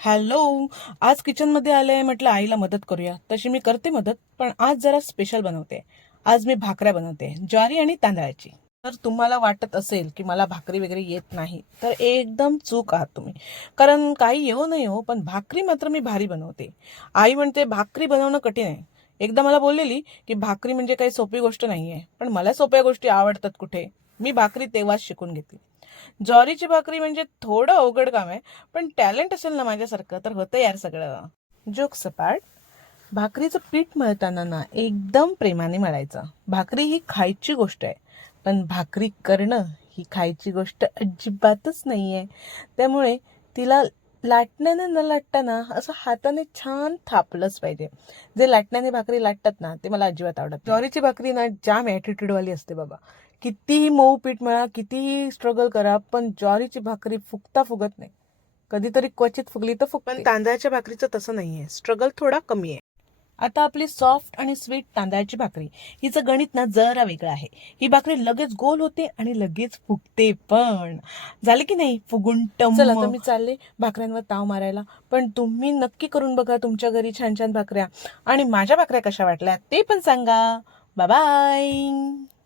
Hello. आज किचनमध्ये आले, म्हटलं आईला मदत करूया. तशी मी करते मदत, पण आज जरा स्पेशल बनवते. आज मी भाकऱ्या बनवते, ज्वारी आणि तांदळाची. तर तुम्हाला वाटत असेल की मला भाकरी वगैरे येत नाही, तर एकदम चूक आहात तुम्ही. कारण काही येऊ नाही हो, पण भाकरी मात्र मी भारी बनवते. आई म्हणते भाकरी बनवणं कठीण आहे. एकदा मला बोललेली की भाकरी म्हणजे काही सोपी गोष्ट नाहीये, पण मला सोप्या गोष्टी आवडतात कुठे. मी भाकरी तेव्हाच शिकून घेतली. ज्वारीची भाकरी म्हणजे थोडं अवघड काम आहे, पण टॅलेंट असेल ना माझ्यासारखं तर होतं यार सगळं. जोक सपाट. भाकरीचं पीठ मळताना ना एकदम प्रेमाने मळायचं. भाकरी ही खायची गोष्ट आहे, पण भाकरी करणं ही खायची गोष्ट अजिबातच नाहीये. त्यामुळे तिला लाटण्याने न लाटताना असं हाताने छान थापलंच पाहिजे. जे लाटण्याने भाकरी लाटतात ना ते मला अजिबात आवडत नाही. ज्वारीची भाकरी ना जाम ॲटिट्यूड वाली असते बाबा. कितीही मऊ पीठ मळा, कितीही स्ट्रगल करा, पण ज्वारीची भाकरी फुगता फुगत नाही. कधीतरी क्वचित फुगली तर फुगते. पण तांदळाच्या भाकरीचं तसं नाहीये, स्ट्रगल थोडा कमी आहे. आता आपली सॉफ्ट आणि स्वीट तांदळाची भाकरी, हिचं गणित ना जरा वेगळं आहे. ही भाकरी लगेच गोल होते आणि लगेच फुगते पण. झाले की नाही फुगून टम्म. चला आता मी चालले भाकऱ्यांवर ताव मारायला. पण तुम्ही नक्की करून बघा तुमच्या घरी छान छान भाकऱ्या, आणि माझ्या भाकऱ्या कशा वाटल्या ते पण सांगा. Bye bye.